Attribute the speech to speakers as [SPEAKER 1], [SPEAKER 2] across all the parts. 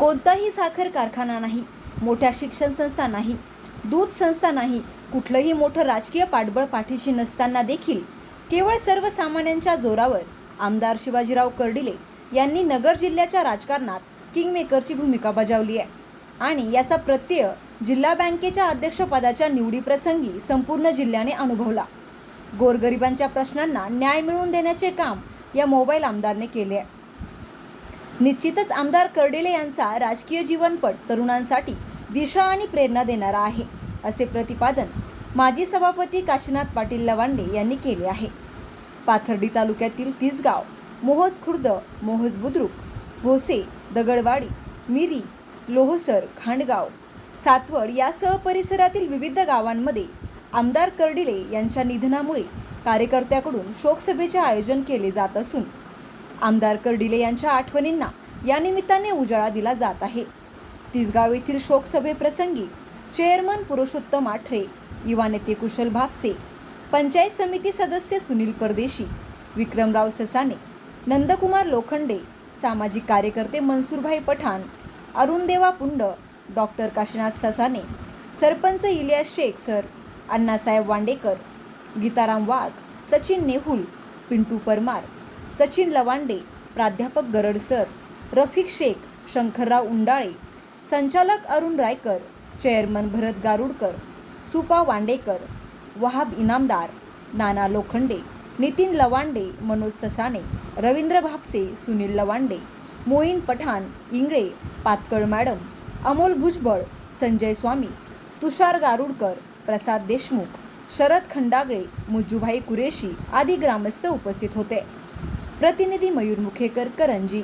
[SPEAKER 1] कोणताही साखर कारखाना नाही मोठ्या शिक्षण संस्था नाही दूध संस्था नाही कुठलंही मोठं राजकीय पाठबळ पाठीशी नसताना देखील केवळ सर्वसामान्यांच्या जोरावर आमदार शिवाजीराव कर्डिले यांनी नगर जिल्ह्याच्या राजकारणात किंगमेकरची भूमिका बजावली आहे. आणि याचा प्रत्यय जिल्हा बँकेच्या अध्यक्षपदाच्या निवडीप्रसंगी संपूर्ण जिल्ह्याने अनुभवला. गोरगरिबांच्या प्रश्नांना न्याय मिळवून देण्याचे काम या मोबाईल आमदारने केले आहे. निश्चितच आमदार कर्डिले यांचा राजकीय जीवनपट तरुणांसाठी दिशा आणि प्रेरणा देणारा आहे असे प्रतिपादन माजी सभापती काशीनाथ पाटील लवांडे यांनी केले आहे. पाथर्डी तालुक्यातील तिसगाव मोहोज खुर्द मोहज बुद्रुक भोसे दगडवाडी मिरी लोहसर खांडगाव सातवड यासह परिसरातील विविध गावांमध्ये आमदार कर्डिले यांच्या निधनामुळे कार्यकर्त्याकडून शोकसभेचे आयोजन केले जात असून आमदार कर्डिले यांच्या आठवणींना या निमित्ताने उजाळा दिला जात आहे. तिसगाव येथील शोकसभेप्रसंगी चेअरमन पुरुषोत्तम आठरे युवा नेते कुशल भापसे पंचायत समिती सदस्य सुनील परदेशी विक्रमराव ससाने नंदकुमार लोखंडे सामाजिक कार्यकर्ते मनसूरभाई पठाण अरुणदेवा पुंड डॉक्टर काशीनाथ ससाने सरपंच इलियास शेख सर अण्णासाहेब वांडेकर गीताराम वाघ सचिन नेहुल पिंटू परमार सचिन लवांडे प्राध्यापक गरड सर रफिक शेख शंकरराव उंडाळे संचालक अरुण रायकर चेअरमन भरत गारुडकर सुपा वांडेकर वहाब इनामदार नाना लोखंडे नितीन लवांडे मनोज ससाणे रवींद्र भापसे सुनील लवांडे मोईन पठाण इंगळे पातकळ मॅडम अमोल भुजबळ संजय स्वामी तुषार गारुडकर प्रसाद देशमुख शरद खंडागळे मुज्जूभाई कुरेशी आदी ग्रामस्थ उपस्थित होते. प्रतिनिधी मयूर मुखेकर करंजी.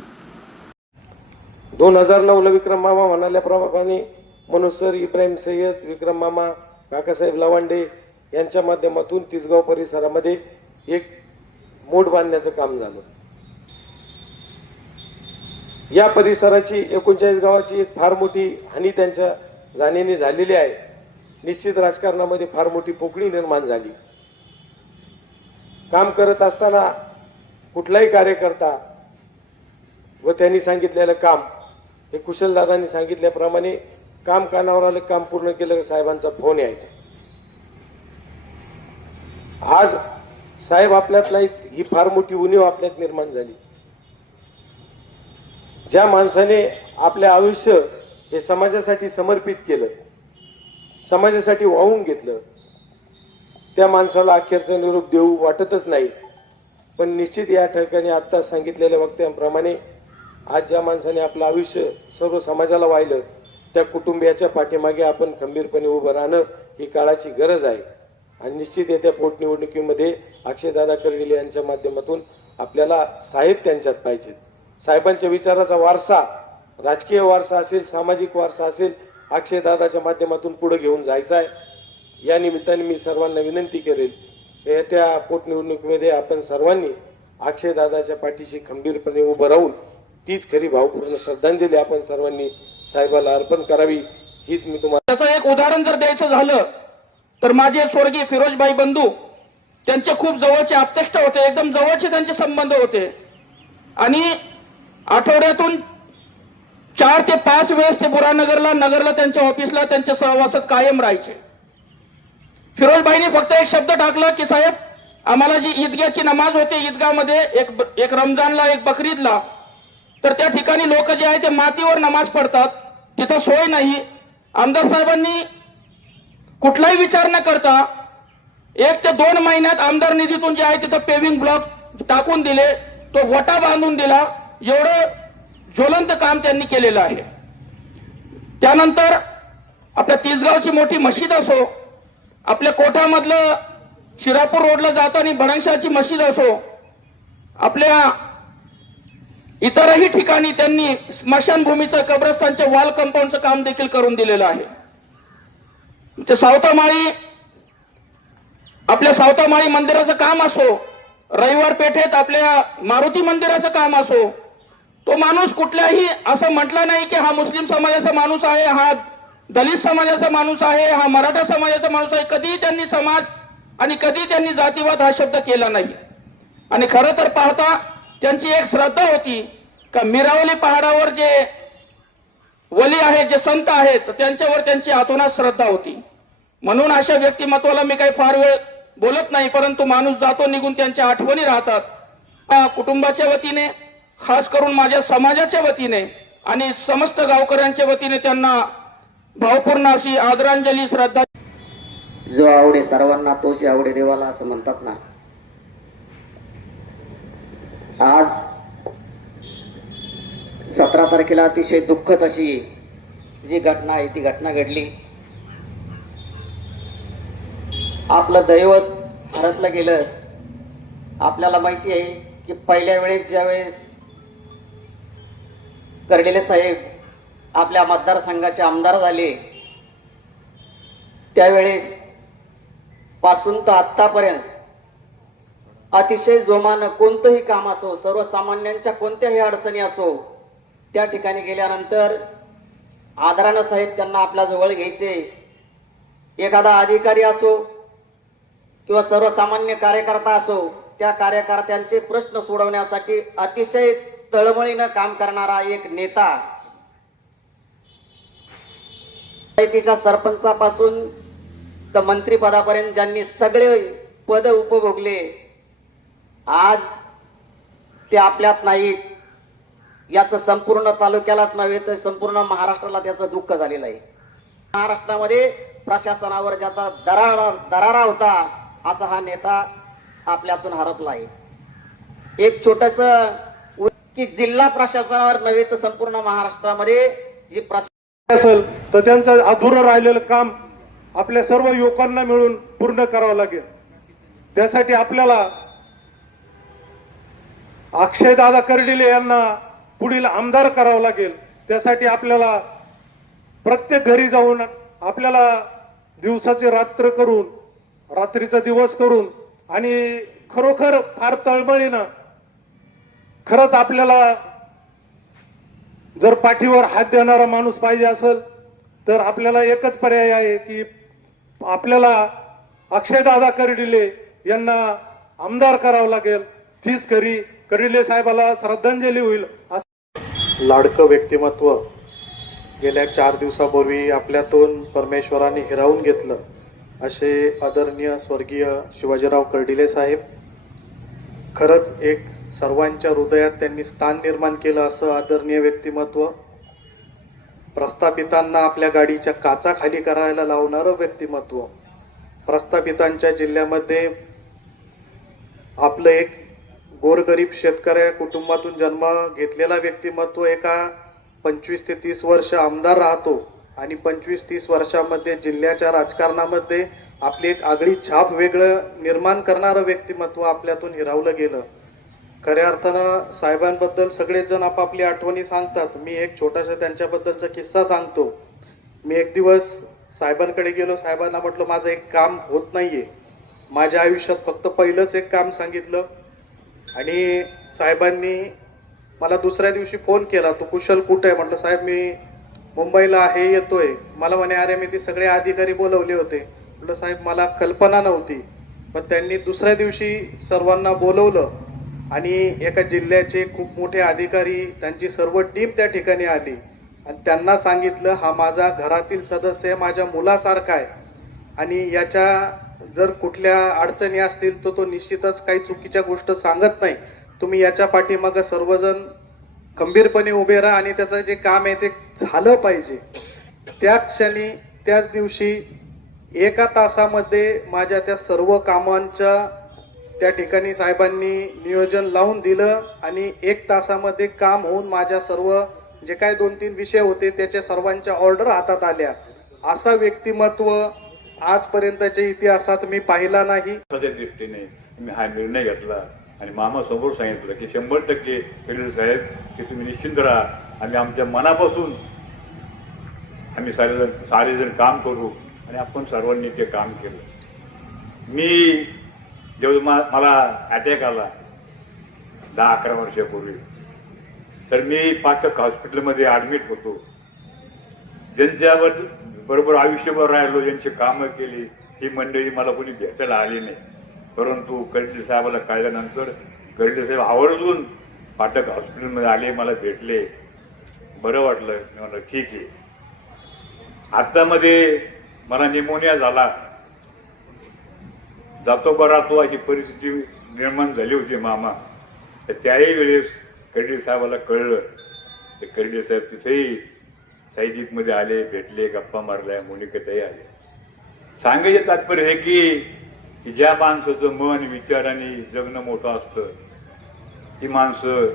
[SPEAKER 2] दोन हजार नऊला विक्रम मामा म्हणाल्याप्रमाणे मनोज सर इब्राहिम सय्यद विक्रम मामा काकासाहेब लवांडे यांच्या माध्यमातून तिसगाव परिसरामध्ये एक मोड बांधण्याचं काम झालं. या परिसराची एकोणचाळीस गावाची एक फार मोठी हानी त्यांच्या जाणीने झालेली आहे. निश्चित राजकारणामध्ये फार मोठी पोकळी निर्माण झाली. काम करत असताना कुठलाही कार्यकर्ता व त्यांनी सांगितलेलं काम हे कुशलदादांनी सांगितल्याप्रमाणे काम कानावर आलं काम पूर्ण केलं साहेबांचा फोन यायचा. आज साहेब आपल्यातला एक ही फार मोठी उणीव आपल्यात निर्माण झाली. ज्या माणसाने आपले आयुष्य हे समाजासाठी समर्पित केलं समाजासाठी वाहून घेतलं त्या माणसाला अखेरचा निरोप देऊ वाटतच नाही. पण निश्चित या ठिकाणी आत्ता सांगितलेल्या वक्त्यांप्रमाणे आज ज्या माणसाने आपलं आयुष्य सर्व समाजाला वाहिलं त्या कुटुंबियाच्या पाठीमागे आपण खंबीरपणे उभं राहणं ही काळाची गरज आहे. आणि निश्चित येत्या पोटनिवडणुकीमध्ये अक्षयदादा कर्डिले यांच्या माध्यमातून आपल्याला साहेब त्यांच्यात पाहिजेत. साहेबांच्या विचाराचा वारसा राजकीय वारसा असेल सामाजिक वारसा असेल अक्षयदादाच्या माध्यमातून पुढे घेऊन जायचा आहे. या निमित्ताने मी सर्वांना विनंती करेल येत्या पोटनिवडणुकीमध्ये आपण सर्वांनी अक्षयदादाच्या पाठीशी खंबीरपणे उभं राहून तीच खरी भावपूर्ण श्रद्धांजली आपण सर्वांनी साहेबाला अर्पण करावी हीच मी तुम्हाला
[SPEAKER 3] त्याचं एक उदाहरण जर द्यायचं झालं तर माझे स्वर्गीय फिरोजबाई बंधू त्यांचे खूप जवळचे आप्तेष्ट होते एकदम जवळचे त्यांचे संबंध होते. आणि आठवड्यातून चार ते पाच वेळेस ते बुरानगरला नगरला त्यांच्या ऑफिसला त्यांच्या सहवासात कायम राहायचे. फिरोजबाईंनी फक्त एक शब्द टाकला की साहेब आम्हाला जी ईदग्याची नमाज होते ईदगामध्ये एक एक रमजानला एक बकरीदला तर त्या ठिकाणी लोक जे आहे ते मातीवर नमाज पडतात तिथं सोय नाही. आमदार साहेबांनी कुठलाही विचार न करता एक ते दोन महिन्यात आमदार निधीतून जे आहे तिथं पेविंग ब्लॉक टाकून दिले तो वटा बांधून दिला एवढं ज्वलंत काम त्यांनी केलेलं आहे. त्यानंतर आपल्या तिसगावची मोठी मशीद असो आपल्या कोठामधलं शिरापूर रोडला जाताना भडंगशाची मशीद असो आपल्या इतरही ठिकाणी त्यांनी स्मशानभूमीचं कब्रस्तानच्या वॉल कंपाऊंडचं काम देखील करून दिलेलं आहे. ते सावतामाळी आपल्या सावतामाळी मंदिराचं काम असो रविवार पेठेत आपल्या मारुती मंदिराचं काम असो तो माणूस कुठल्याही असं म्हटला नाही की हा मुस्लिम समाजाचा माणूस आहे हा दलित समाजाचा माणूस आहे हा मराठा समाजाचा माणूस आहे. कधीही त्यांनी समाज आणि कधी त्यांनी जातीवाद हा शब्द केला नाही. आणि खरं तर पाहता त्यांची एक श्रद्धा होती का मिरावली पहाडावर जे वली आहेत जे संत आहेत त्यांच्यावर त्यांची आतोनात श्रद्धा होती. म्हणून अशा व्यक्तिमत्वाला मी काही फार वेळ बोलत नाही परंतु माणूस जातो निघून त्यांच्या आठवणी राहतात. कुटुंबाच्या वतीने खास करून माझ्या समाजाच्या वतीने आणि समस्त गावकऱ्यांच्या वतीने त्यांना भावपूर्ण अशी आदरांजली श्रद्धा
[SPEAKER 4] जो आवडे सर्वांना तोच आवडे देवाला असं म्हणतात ना. आज सतरा तारखेला अतिशय दुःखद अशी जी घटना आहे ती घटना घडली. आपलं दैवत भारतला गेलं. आपल्याला माहिती आहे की पहिल्या वेळेस ज्यावेळेस करलेले साहेब आपल्या मतदारसंघाचे आमदार झाले. त्यावेळेस पासून तर आत्तापर्यंत अतिशय जोमानं कोणतंही काम असो सर्वसामान्यांच्या कोणत्याही अडचणी असो त्या ठिकाणी गेल्यानंतर आदरानं साहेब त्यांना आपल्या जवळ घ्यायचे. एखादा अधिकारी असो किंवा सर्वसामान्य कार्यकर्ता असो त्या कार्यकर्त्यांचे प्रश्न सोडवण्यासाठी अतिशय तळमळीनं काम करणारा एक नेता पंचायतीच्या सरपंचापासून तर मंत्रीपदापर्यंत ज्यांनी सगळे पद उपभोगले आज ते आपल्यात नाहीत. याचं संपूर्ण तालुक्यालाच नव्हे तर संपूर्ण महाराष्ट्राला त्याचं दुःख झालेलं आहे. महाराष्ट्रामध्ये प्रशासनावर ज्याचा दरारा दरारा होता असा हा नेता आपल्यातून हरपला आहे. एक छोटस की जिल्हा प्रशासनावर नव्हे तर संपूर्ण महाराष्ट्रामध्ये जी प्रशासन
[SPEAKER 5] असेल तर त्यांचं अधुरं राहिलेलं काम आपल्या सर्व युवकांना मिळून पूर्ण करावं लागेल. त्यासाठी आपल्याला अक्षयदादा कर्डिले यांना पुढील आमदार करावं लागेल. त्यासाठी आपल्याला प्रत्येक घरी जाऊन आपल्याला दिवसाची रात्र करून रात्रीचा दिवस करून आणि खरोखर फार तळमळीनं खरंच आपल्याला जर पाठीवर हात देणारा माणूस पाहिजे असेल तर आपल्याला एकच पर्याय आहे की आपल्याला अक्षयदादा कर्डिले यांना आमदार करावं लागेल. तीच खरी. कर्डिले साहेबाला श्रद्धांजली होईल. असं लाडकं व्यक्तिमत्व. गेल्या चार दिवसापूर्वी आपल्यातून परमेश्वराने हिरावून घेतलं असे आदरणीय स्वर्गीय शिवाजीराव कर्डिले साहेब. खरंच एक सर्वांच्या हृदयात त्यांनी स्थान निर्माण केलं असं आदरणीय व्यक्तिमत्व. प्रस्थापितांना आपल्या गाडीच्या काचा खाली करायला लावणारं व्यक्तिमत्व. प्रस्थापितांच्या जिल्ह्यामध्ये आपलं एक गोरगरीब शेतकऱ्या कुटुंबातून जन्म घेतलेला व्यक्तिमत्व एका पंचवीस ते तीस वर्ष आमदार राहतो आणि पंचवीस तीस वर्षामध्ये जिल्ह्याच्या राजकारणामध्ये आपली एक आगळी छाप वेगळं निर्माण करणारं व्यक्तिमत्व आपल्यातून हिरावलं गेलं. खऱ्या अर्थानं साहेबांबद्दल सगळेच जण आपापली आठवणी सांगतात. मी एक छोटासा त्यांच्याबद्दलचा किस्सा सांगतो. मी एक दिवस साहेबांकडे गेलो. साहेबांना म्हटलं माझं एक काम होत नाहीये. माझ्या आयुष्यात फक्त पहिलंच एक काम सांगितलं आणि साहेबांनी मला दुसऱ्या दिवशी फोन केला. तो कुशल कुठे आहे? म्हटलं साहेब मी मुंबईला आहे येतोय. मला म्हणे अरे मी ते सगळे अधिकारी बोलवले होते. म्हटलं साहेब मला कल्पना नव्हती. पण त्यांनी दुसऱ्या दिवशी सर्वांना बोलवलं. आणि एका जिल्ह्याचे खूप मोठे अधिकारी त्यांची सर्व टीम त्या ठिकाणी आली. आणि त्यांना सांगितलं हा माझा घरातील सदस्य आहे माझ्या मुलासारखा आहे. आणि याच्या जर कुठल्या अडचणी असतील तर तो निश्चितच काही चुकीच्या गोष्ट सांगत नाही. तुम्ही याच्या पाठीमागं सर्वजण खंबीरपणे उभे राहा आणि त्याचं जे काम आहे ते झालं पाहिजे. त्या क्षणी त्याच दिवशी एका तासामध्ये माझ्या त्या सर्व कामांच्या त्या ठिकाणी साहेबांनी नियोजन लावून दिलं आणि एक तासामध्ये काम होऊन माझ्या सर्व जे काय दोन तीन विषय होते त्याच्या सर्वांच्या ऑर्डर हातात आल्या. असा व्यक्तिमत्व आजपर्यंतच्या इतिहासात मी पाहिला नाही.
[SPEAKER 6] दृष्टीने मी हा निर्णय घेतला आणि मामा समोर सांगितलं की शंभर टक्के साहेब की तुम्ही निश्चिंत राहा. आम्ही आमच्या मनापासून आम्ही सारेजण सारेजण काम करू आणि आपण सर्वांनी ते काम केलं. मी जेव्हा मला अटॅक आला दहा अकरा वर्षापूर्वी तर मी पाटक हॉस्पिटलमध्ये ऍडमिट होतो. ज्यांच्यावर बरोबर आयुष्यभर राहिलो ज्यांची कामं केली ही मंडळी मला कोणी भेटायला आली नाही. परंतु कर्डिले साहेबाला कळल्यानंतर कर्डिले साहेब आवर्जून पाटक हॉस्पिटलमध्ये आले मला भेटले. बरं वाटलं. मी ठीक आहे. आत्तामध्ये मला निमोनिया झाला. जातो बरा तो अशी परिस्थिती निर्माण झाली होती मामा. तर त्याही वेळेस कर्डे साहेबाला कळलं. ते कर्डे साहेब तिथेही साहित्यिकमध्ये आले भेटले गप्पा मारल्या मुलीकडेही आले. सांगायचे तात्पर्य हे की की ज्या माणसाचं मन विचार आणि जगणं मोठं असतं ती माणसं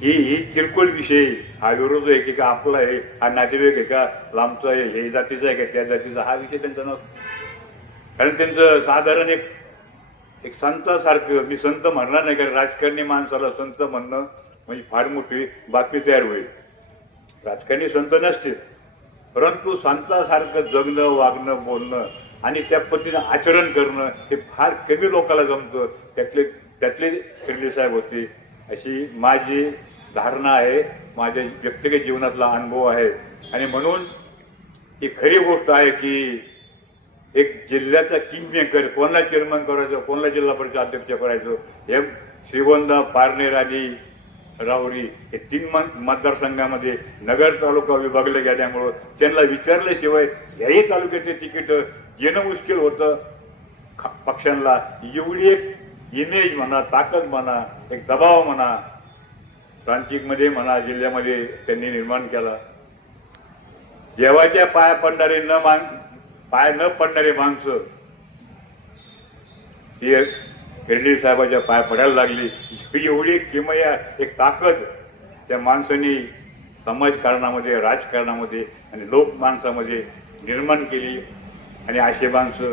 [SPEAKER 6] ही ही किरकोळ विषय हा विरोध आहे की का आपला आहे हा नातेवाईक आहे का लांबचा आहे हे जातीचा आहे का त्या जातीचा हा विषय त्यांचा नसतो. कारण त्यांचं साधारण एक एक संतासारखं मी संत म्हणणार नाही कारण राजकारणी माणसाला संत म्हणणं म्हणजे फार मोठी बातमी तयार होईल. राजकारणी संत नसते परंतु संतासारखं जगणं वागणं बोलणं आणि त्या पद्धतीनं आचरण करणं हे फार कमी लोकांना जमतं. त्यातले त्यातले शिर्डी साहेब होते. अशी माझी धारणा आहे माझ्या व्यक्तिगत जीवनातला अनुभव आहे. आणि म्हणून ही खरी गोष्ट आहे की एक जिल्ह्याचा किंग मेकर कोणाला चेअरमन करायचं कोणाला जिल्हा परिषद अध्यक्ष करायचं हे श्रीगोंदा पारनेर आणि राहुरी हे तीन मतदारसंघामध्ये नगर तालुका विभागले गेल्यामुळं त्यांना विचारल्याशिवाय याही तालुक्याचे तिकीट येणं मुश्किल होतं. पक्षांना एवढी एक इमेज म्हणा ताकद म्हणा एक दबाव म्हणा प्रांतिकमध्ये म्हणा जिल्ह्यामध्ये त्यांनी निर्माण केला. देवाच्या पाया पडणारे न मान पाय न पडणारे माणसं. ही हिरडी साहेबाच्या पाय पडायला लागली. एवढी किमया एक ताकद त्या माणसांनी समाजकारणामध्ये राजकारणामध्ये आणि लोक माणसामध्ये निर्माण केली. आणि असे माणसं